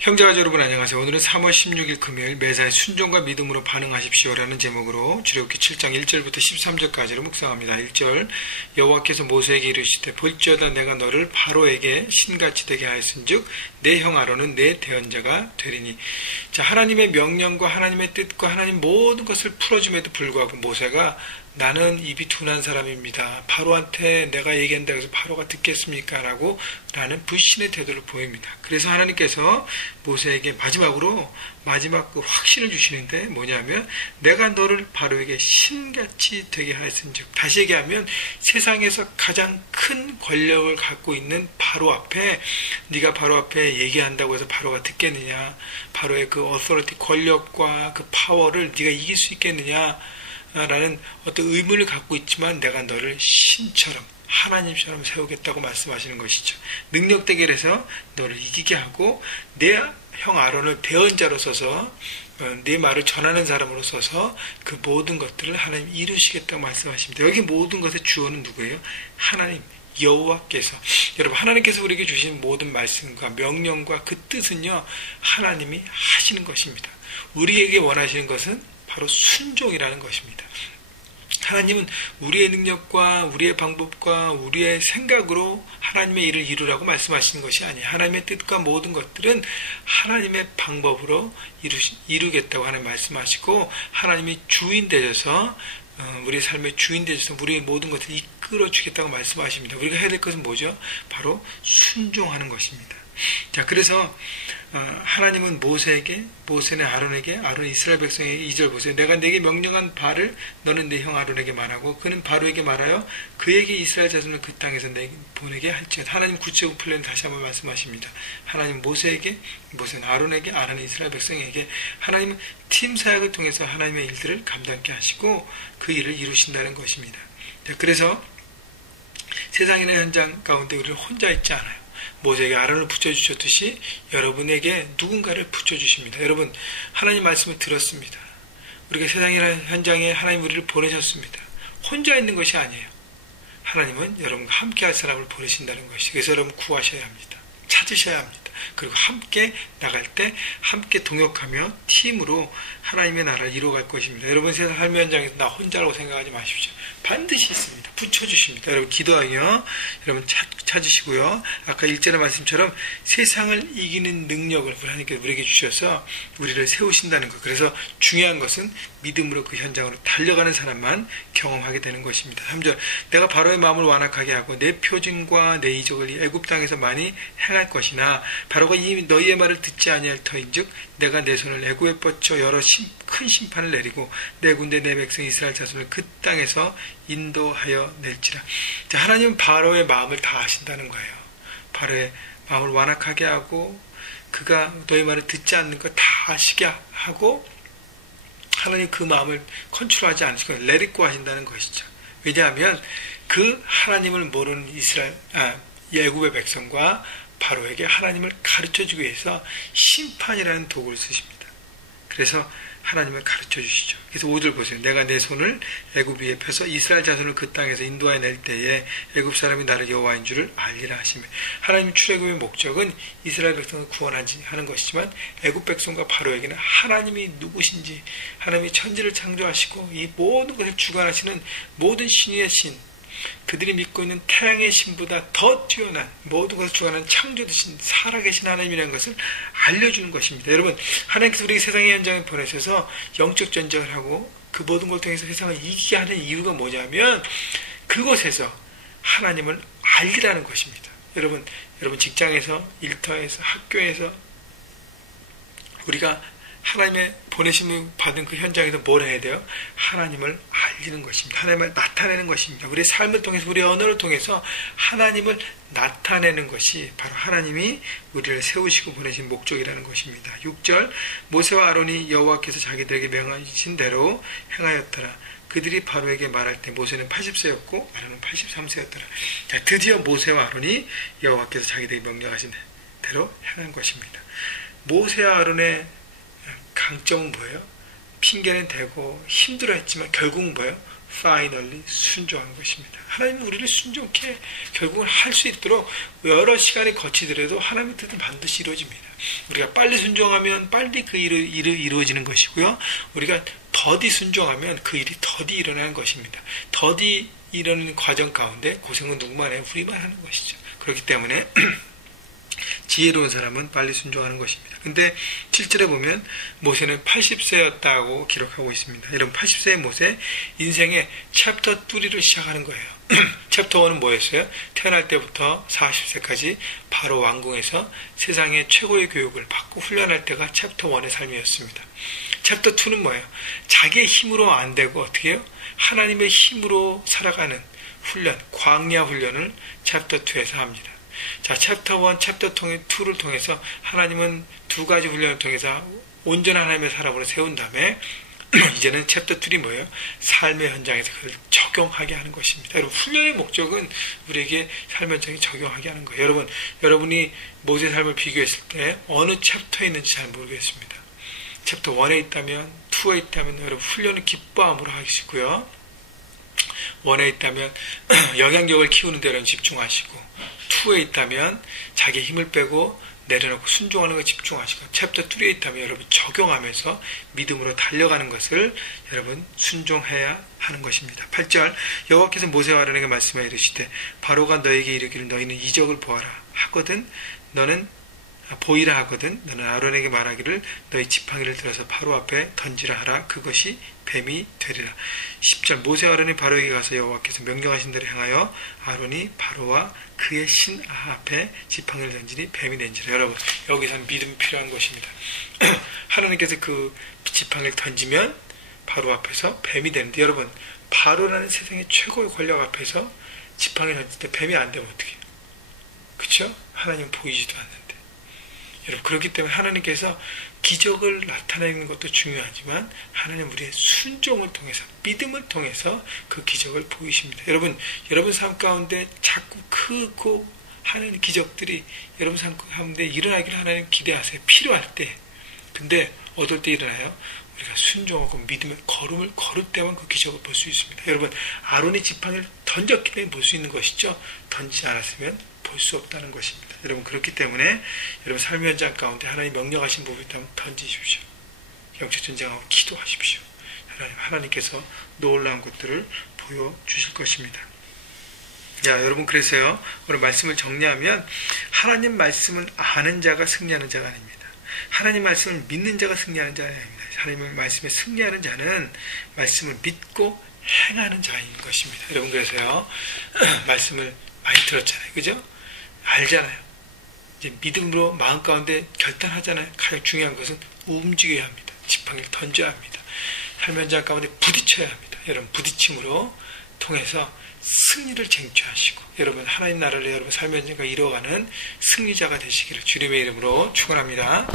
형제가족 여러분 안녕하세요. 오늘은 3월 16일 금요일 매사에 순종과 믿음으로 반응하십시오라는 제목으로 출애굽기 7장 1절부터 13절까지를 묵상합니다. 1절 여호와께서 모세에게 이르시되 볼지어다 내가 너를 바로에게 신같이 되게 하였은즉 내 형 아론은 내 대언자가 되리니. 자, 하나님의 명령과 하나님의 뜻과 하나님 모든 것을 풀어줌에도 불구하고 모세가 나는 입이 둔한 사람입니다. 바로한테 내가 얘기한다고 해서 바로가 듣겠습니까? 라는 불신의 태도를 보입니다. 그래서 하나님께서 모세에게 마지막 그 확신을 주시는데 뭐냐면 내가 너를 바로에게 신같이 되게 하였은즉, 다시 얘기하면 세상에서 가장 큰 권력을 갖고 있는 바로 앞에 네가 바로 앞에 얘기한다고 해서 바로가 듣겠느냐, 바로의 그 어서리티 권력과 그 파워를 네가 이길 수 있겠느냐 라는 어떤 의문을 갖고 있지만 내가 너를 신처럼 하나님처럼 세우겠다고 말씀하시는 것이죠. 능력 대결에서 너를 이기게 하고 내 형 아론을 대언자로 써서 내 말을 전하는 사람으로 써서 그 모든 것들을 하나님 이루시겠다고 말씀하십니다. 여기 모든 것의 주어는 누구예요? 하나님 여호와께서. 여러분, 하나님께서 우리에게 주신 모든 말씀과 명령과 그 뜻은요 하나님이 하시는 것입니다. 우리에게 원하시는 것은 바로 순종이라는 것입니다. 하나님은 우리의 능력과 우리의 방법과 우리의 생각으로 하나님의 일을 이루라고 말씀하시는 것이 아니에요. 하나님의 뜻과 모든 것들은 하나님의 방법으로 이루겠다고 하는 말씀하시고, 하나님이 주인 되셔서 우리의 삶의 주인 되셔서 우리의 모든 것을 이끌어 주겠다고 말씀하십니다. 우리가 해야 될 것은 뭐죠? 바로 순종하는 것입니다. 자, 그래서 하나님은 모세는 아론에게, 아론 이스라엘 백성에게 2절 보세요. 내가 내게 명령한 바를 너는 내 형 아론에게 말하고 그는 바로에게 말하여 그에게 이스라엘 자손을 그 땅에서 내게 보내게 할지어다. 하나님 구체적 플랜 다시 한번 말씀하십니다. 하나님 모세에게, 모세는 아론에게, 아론은 이스라엘 백성에게. 하나님은 팀 사역을 통해서 하나님의 일들을 감당케 하시고 그 일을 이루신다는 것입니다. 자, 그래서 세상이나 현장 가운데 우리는 혼자 있지 않아요. 모세에게 아론을 붙여주셨듯이 여러분에게 누군가를 붙여주십니다. 여러분, 하나님 말씀을 들었습니다. 우리가 세상이나 현장에 하나님 우리를 보내셨습니다. 혼자 있는 것이 아니에요. 하나님은 여러분과 함께 할 사람을 보내신다는 것이. 그래서 여러분 구하셔야 합니다. 찾으셔야 합니다. 그리고 함께 나갈 때 함께 동역하며 팀으로 하나님의 나라를 이루어갈 것입니다. 여러분 세상 삶의 현장에서 나 혼자라고 생각하지 마십시오. 반드시 있습니다. 붙여주십니다. 여러분 기도하여 여러분 찾으시고요. 아까 1절의 말씀처럼 세상을 이기는 능력을 하나님께서 우리에게 주셔서 우리를 세우신다는 것. 그래서 중요한 것은 믿음으로 그 현장으로 달려가는 사람만 경험하게 되는 것입니다. 3절 내가 바로의 마음을 완악하게 하고 내 표징과 내 이적을 애굽 땅에서 많이 행할 것이나 바로가 이 너희의 말을 듣지 아니할 터인즉 내가 내 손을 애굽에 뻗쳐 여러 큰 심판을 내리고 내 군대 내 백성 이스라엘 자손을 그 땅에서 인도하여 낼지라. 자, 하나님은 바로의 마음을 다 아신다는 거예요. 바로의 마음을 완악하게 하고 그가 너희 말을 듣지 않는 것 다 아시게 하고 하나님 그 마음을 컨트롤하지 않으시고 레리고 하신다는 것이죠. 왜냐하면 그 하나님을 모르는 애굽의 백성과 바로에게 하나님을 가르쳐주기 위해서 심판이라는 도구를 쓰십니다. 그래서 하나님을 가르쳐 주시죠. 그래서 5절 보세요. 내가 내 손을 애굽 위에 펴서 이스라엘 자손을 그 땅에서 인도하여 낼 때에 애굽 사람이 나를 여호와인 줄을 알리라 하시며, 하나님 출애굽의 목적은 이스라엘 백성을 구원하는 것이지만 애굽 백성과 바로에게는 하나님이 누구신지, 하나님이 천지를 창조하시고 이 모든 것을 주관하시는 모든 신의 신, 그들이 믿고 있는 태양의 신보다 더 뛰어난 모든 것을 주관하는 창조되신 살아계신 하나님이라는 것을 알려주는 것입니다. 여러분, 하나님께서 우리 세상의 현장에 보내셔서 영적 전쟁을 하고 그 모든 걸 통해서 세상을 이기게 하는 이유가 뭐냐면 그곳에서 하나님을 알리라는 것입니다. 여러분 직장에서, 일터에서, 학교에서 우리가 하나님의 보내심을 받은 그 현장에서 뭘 해야 돼요? 하나님을 알리는 것입니다. 하나님을 나타내는 것입니다. 우리의 삶을 통해서, 우리의 언어를 통해서 하나님을 나타내는 것이 바로 하나님이 우리를 세우시고 보내신 목적이라는 것입니다. 6절 모세와 아론이 여호와께서 자기들에게 명하신 대로 행하였더라. 그들이 바로에게 말할 때 모세는 80세였고 아론은 83세였더라. 자, 드디어 모세와 아론이 여호와께서 자기들에게 명령하신 대로 행한 것입니다. 모세와 아론의 강점은 뭐예요? 핑계는 대고 힘들어했지만 결국은 뭐예요? finally 순종한 것입니다. 하나님은 우리를 순종케 결국은 할 수 있도록 여러 시간이 거치더라도 하나님의 뜻은 반드시 이루어집니다. 우리가 빨리 순종하면 빨리 그 일이 이루어지는 것이고요. 우리가 더디 순종하면 그 일이 더디 일어나는 것입니다. 더디 일어나는 과정 가운데 고생은 누구만 해요? 우리만 하는 것이죠. 그렇기 때문에 지혜로운 사람은 빨리 순종하는 것입니다. 근데 7절에 보면 모세는 80세였다고 기록하고 있습니다. 여러분 80세의 모세 인생의 챕터 2를 시작하는 거예요. 챕터 1은 뭐였어요? 태어날 때부터 40세까지 바로 왕궁에서 세상의 최고의 교육을 받고 훈련할 때가 챕터 1의 삶이었습니다. 챕터 2는 뭐예요? 자기의 힘으로 안 되고 어떻게 해요? 하나님의 힘으로 살아가는 훈련, 광야 훈련을 챕터 2에서 합니다. 자, 챕터 1, 챕터 2를 통해서 하나님은 두 가지 훈련을 통해서 온전한 하나님의 사람으로 세운 다음에 이제는 챕터 3이 뭐예요? 삶의 현장에서 그걸 적용하게 하는 것입니다. 여러분, 훈련의 목적은 우리에게 삶의 현장에 적용하게 하는 거예요. 여러분이 모세의 삶을 비교했을 때 어느 챕터에 있는지 잘 모르겠습니다. 챕터 1에 있다면, 2에 있다면 여러분 훈련을 기뻐함으로 하시고요. 1에 있다면 영향력을 키우는 데는 집중하시고 2에 있다면 자기 힘을 빼고 내려놓고 순종하는 것에 집중하시고 챕터 3에 있다면 여러분 적용하면서 믿음으로 달려가는 것을 여러분 순종해야 하는 것입니다. 8절 여호와께서 모세와 아론에게 말씀하여 이르시되 바로가 너에게 이르기를 너희는 이적을 보아라 하거든 너는 보이라 하거든 너는 아론에게 말하기를 너희 지팡이를 들어서 바로 앞에 던지라 하라 그것이 뱀이 되리라. 10절 모세와 아론이 바로에게 가서 여호와께서 명령하신 대로 행하여 아론이 바로와 그의 신 앞에 지팡이를 던지니 뱀이 된지라. 여러분 여기서는 믿음이 필요한 것입니다. 하나님께서 그 지팡이를 던지면 바로 앞에서 뱀이 되는데 여러분 바로라는 세상의 최고의 권력 앞에서 지팡이를 던질 때 뱀이 안 되면 어떻게 해요? 그렇죠? 하나님은 보이지도 않는데 여러분 그렇기 때문에 하나님께서 기적을 나타내는 것도 중요하지만 하나님 우리의 순종을 통해서 믿음을 통해서 그 기적을 보이십니다. 여러분 삶 가운데 자꾸 크고 하는 기적들이 여러분 삶 가운데 일어나기를 하나님 기대하세요. 필요할 때. 근데 어떨 때 일어나요? 우리가 순종하고 믿음의 걸음을 걸을 때만 그 기적을 볼 수 있습니다. 여러분 아론이 지팡이를 던졌기 때문에 볼 수 있는 것이죠. 던지지 않았으면 볼 수 없다는 것입니다. 여러분 그렇기 때문에 여러분 삶의 현장 가운데 하나님 명령하신 부분이 있다면 던지십시오. 영적 전쟁하고 기도하십시오. 하나님께서 놀라운 것들을 보여주실 것입니다. 자, 여러분 그래서요 오늘 말씀을 정리하면 하나님 말씀을 아는 자가 승리하는 자가 아닙니다. 하나님 말씀을 믿는 자가 승리하는 자가 아닙니다. 하나님의 말씀에 승리하는 자는 말씀을 믿고 행하는 자인 것입니다. 여러분 그래서요 말씀을 많이 들었잖아요. 그죠? 알잖아요. 이제 믿음으로 마음 가운데 결단하잖아요. 가장 중요한 것은 움직여야 합니다. 지팡이를 던져야 합니다. 삶의 현장 가운데 부딪혀야 합니다. 여러분 부딪힘으로 통해서 승리를 쟁취하시고 여러분 하나님 나라를 여러분 삶의 현장과 이루어가는 승리자가 되시기를 주님의 이름으로 축원합니다.